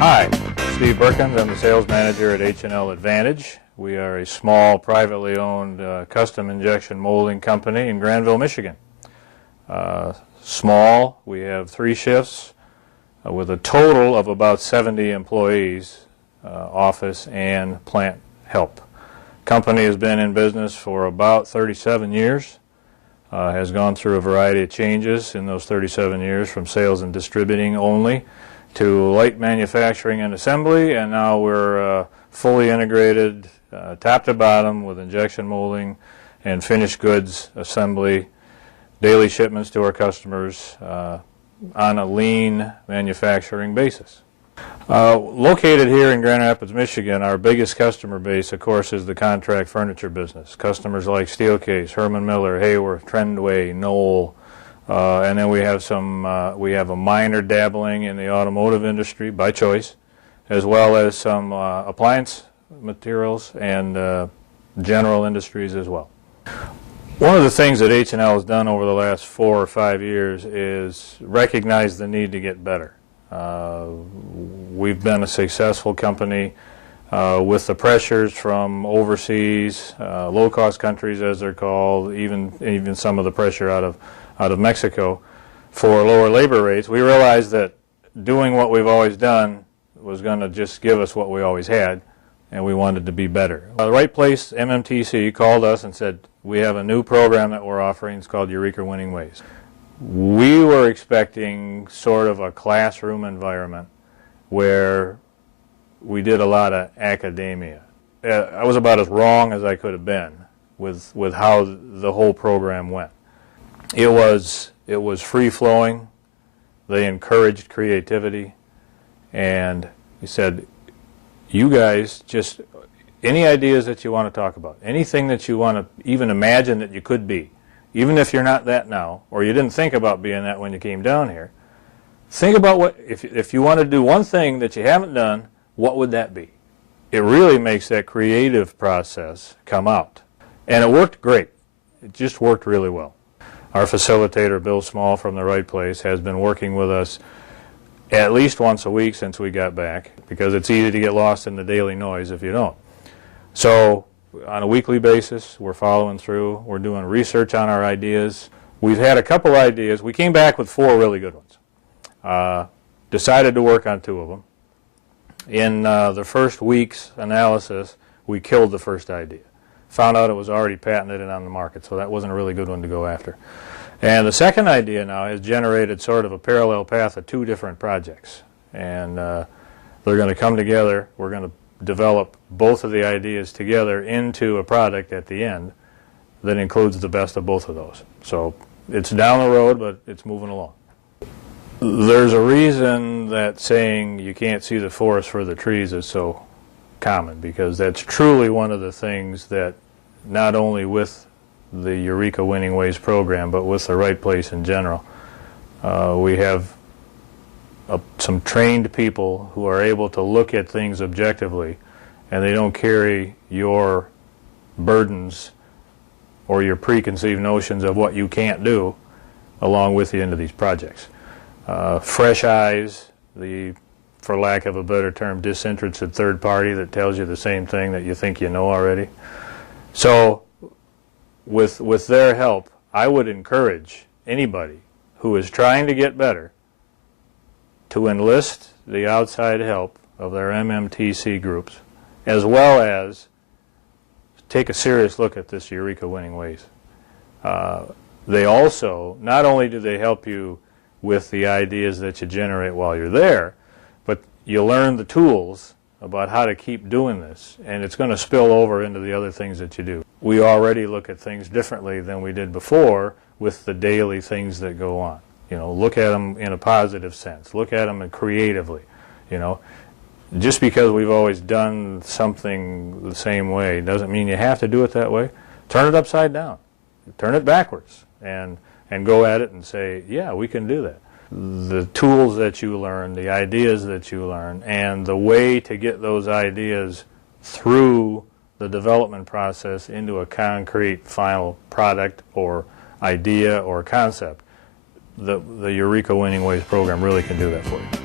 Hi, Steve Berkins. I'm the sales manager at H&L Advantage. We are a small, privately owned custom injection molding company in Granville, Michigan. Small, we have 3 shifts with a total of about 70 employees, office and plant help. Company has been in business for about 37 years, has gone through a variety of changes in those 37 years, from sales and distributing only to light manufacturing and assembly, and now we're fully integrated top to bottom with injection molding and finished goods assembly, daily shipments to our customers on a lean manufacturing basis. Located here in Grand Rapids, Michigan, our biggest customer base, of course, is the contract furniture business. Customers like Steelcase, Herman Miller, Hayworth, Trendway, Knoll, and then we have a minor dabbling in the automotive industry by choice, as well as some appliance materials and general industries as well. One of the things that H&L has done over the last 4 or 5 years is recognize the need to get better. We've been a successful company with the pressures from overseas, low-cost countries as they're called, even some of the pressure out of Mexico for lower labor rates. We realized that doing what we've always done was going to just give us what we always had, and we wanted to be better. The Right Place MMTC called us and said, we have a new program that we're offering. It's called Eureka Winning Ways. We were expecting sort of a classroom environment where we did a lot of academia. I was about as wrong as I could have been with how the whole program went. It was free-flowing. They encouraged creativity, and he said, you guys, just any ideas that you want to talk about, anything that you want to even imagine that you could be, even if you're not that now, or you didn't think about being that when you came down here, think about what, if you want to do one thing that you haven't done, what would that be? It really makes that creative process come out. And it worked great. It just worked really well. Our facilitator, Bill Small from The Right Place, has been working with us at least once a week since we got back, because it's easy to get lost in the daily noise if you don't. So on a weekly basis, we're following through. We're doing research on our ideas. We've had a couple ideas. We came back with 4 really good ones. Decided to work on 2 of them. In the first week's analysis, we killed the first idea. Found out it was already patented and on the market, so that wasn't a really good one to go after. And the second idea now has generated sort of a parallel path of 2 different projects. And they're going to come together. We're going to develop both of the ideas together into a product at the end that includes the best of both of those. So it's down the road, but it's moving along. There's a reason that saying you can't see the forest for the trees is so common, because that's truly one of the things that, not only with the Eureka Winning Ways program, but with The Right Place in general, we have some trained people who are able to look at things objectively, and they don't carry your burdens or your preconceived notions of what you can't do along with you into these projects. Fresh eyes, for lack of a better term, disinterested third party that tells you the same thing that you think you know already. So with their help, I would encourage anybody who is trying to get better to enlist the outside help of their MMTC groups, as well as take a serious look at this Eureka Winning Ways. They also, not only do they help you with the ideas that you generate while you're there, but you learn the tools about how to keep doing this, and it's going to spill over into the other things that you do. We already look at things differently than we did before with the daily things that go on. You know, look at them in a positive sense. Look at them creatively. You know, just because we've always done something the same way doesn't mean you have to do it that way. Turn it upside down. Turn it backwards and go at it and say, yeah, we can do that. The tools that you learn, the ideas that you learn, and the way to get those ideas through the development process into a concrete final product or idea or concept, the Eureka Winning Ways program really can do that for you.